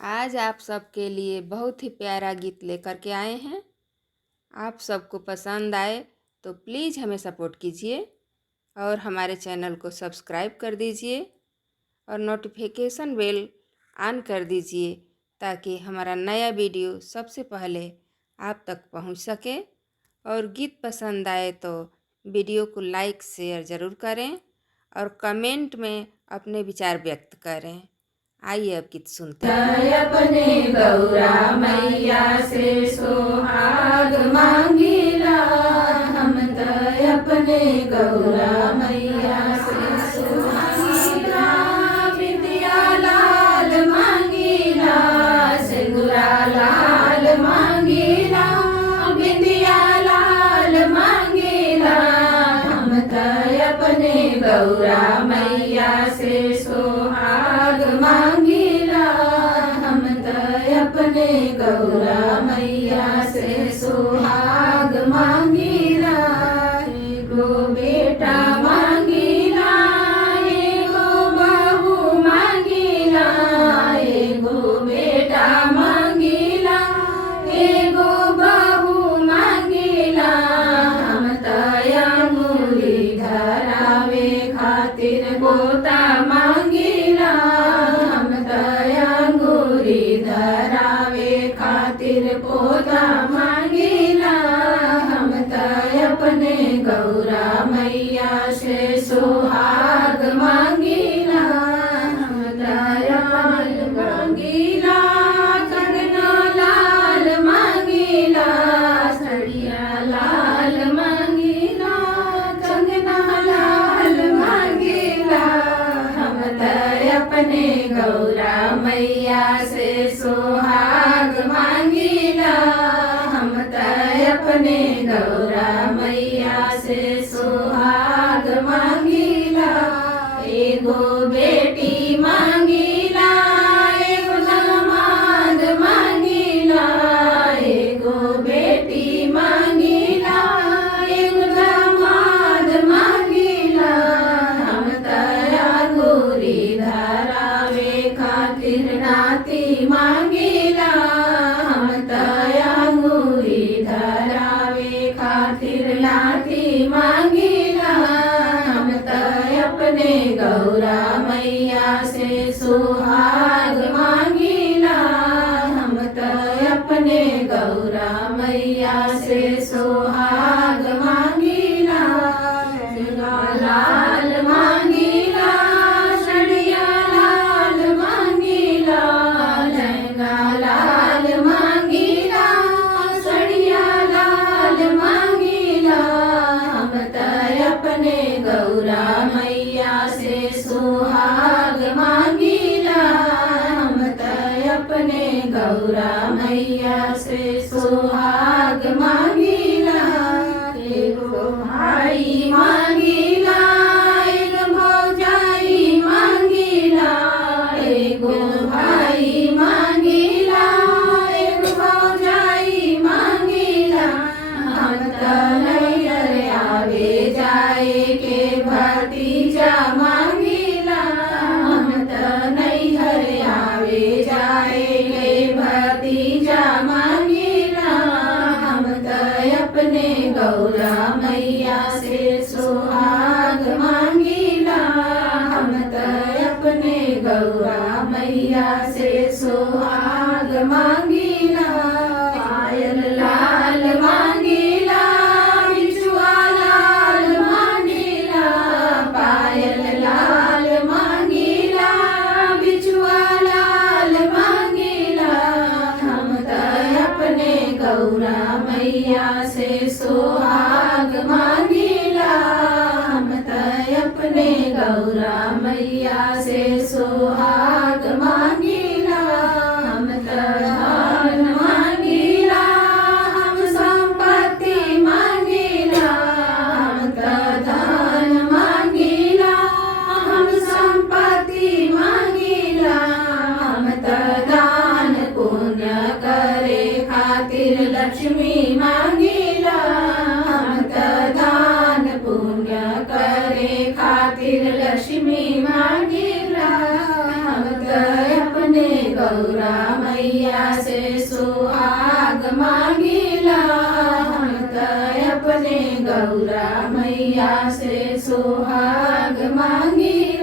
आज आप सबके लिए बहुत ही प्यारा गीत लेकर के आए हैं। आप सबको पसंद आए तो प्लीज़ हमें सपोर्ट कीजिए और हमारे चैनल को सब्सक्राइब कर दीजिए और नोटिफिकेशन बेल ऑन कर दीजिए ताकि हमारा नया वीडियो सबसे पहले आप तक पहुंच सके। और गीत पसंद आए तो वीडियो को लाइक शेयर ज़रूर करें और कमेंट में अपने विचार व्यक्त करें। आइए अब गीत सुनते हैं। अपने गौरा मैया से सोहाग मांगिला, हम तय अपने गौरा मैया से सोहागिला। विद्या लाल मांगिला, सिंदूरा लाल मांगिला, विद्या लाल मांगिला, हम तय अपने गौरा मैया से सोहाग मांगिला, हम तय अपने गौरा मैया से सोहाग मांगिला। एगो बेटा मांगिला, एगो बहू मांगिला, एगो बेटा मांगिला, एगो बहू मांगिला, हम तय अंगूरी धरावे खातिर पोता मांगिला, हम तय अंगूरी धरावे खातिर पोता मांगिला, हम तय अपने गौरा मैया से सोहाग मांगिला, हम तय अपने मांगिला। कंगना लाल मांगिला, सड़िया लाल मांगिला, कंगना लाल मांगिला, हम तय अपने गौरा मैया से सोहाग मांगिला, हम तय अपने गौरा मैया से सोहाग मांगिला। एगो बेटी मांगिला, एगो दामाद मांगिला, एगो बेटी मांगिला, एगो दामाद मांगिला, हम तय अंगूरी धरावे खातिर नाती मांगिला, हम तय अंगूरी धरावे खातिर नाती मांगिला, हम तय अपने गौरा मैया से सोहाग मांगिला, हम तय अपने गौरा मैया से सोहाग मांगिला। लाल मांगिला, सड़िया लाल मांगिला, लहंगा लाल मांगिला, सड़िया लाल मांगिला, हम तय अपने गौरा मैया से सोहाग मांगिला, हम तय अपने गौरा मैया से सोहाग मांगिला। एगो भाई मांगिला, एगो भौजाई मांगिला, एगो भाई मांगिला, एगो भौजाई मांगिला, हम तय आवे जाए के भतीजा मांगिला, हम तय आवे जाए के भतीजा मांगिला, हम तय अपने गौरा मैया से सोहाग मांगिला, हम तय अपने गौरा मैया से सोहाग मांगिला। पायल लाल मांगिला, बिछुआ लाल मांगिला, पायल लाल मांगिला, बिछुआ लाल मांगिला, हम तय अपने गौरा मैया से सोहाग मांगिला, हम तय अपने गौरा मैया से सोहाग मांगिला। हम धन मांगिला, हम संपत्ति मांगिला, हम धन मांगिला, हम संपत्ति मांगिला, हम दान पुण्य करे खातिर लक्ष्मी मांगिला, गौरा मैया से सुहाग मांगीला हम त अपने गौरा मैया से सुहाग मांगीला।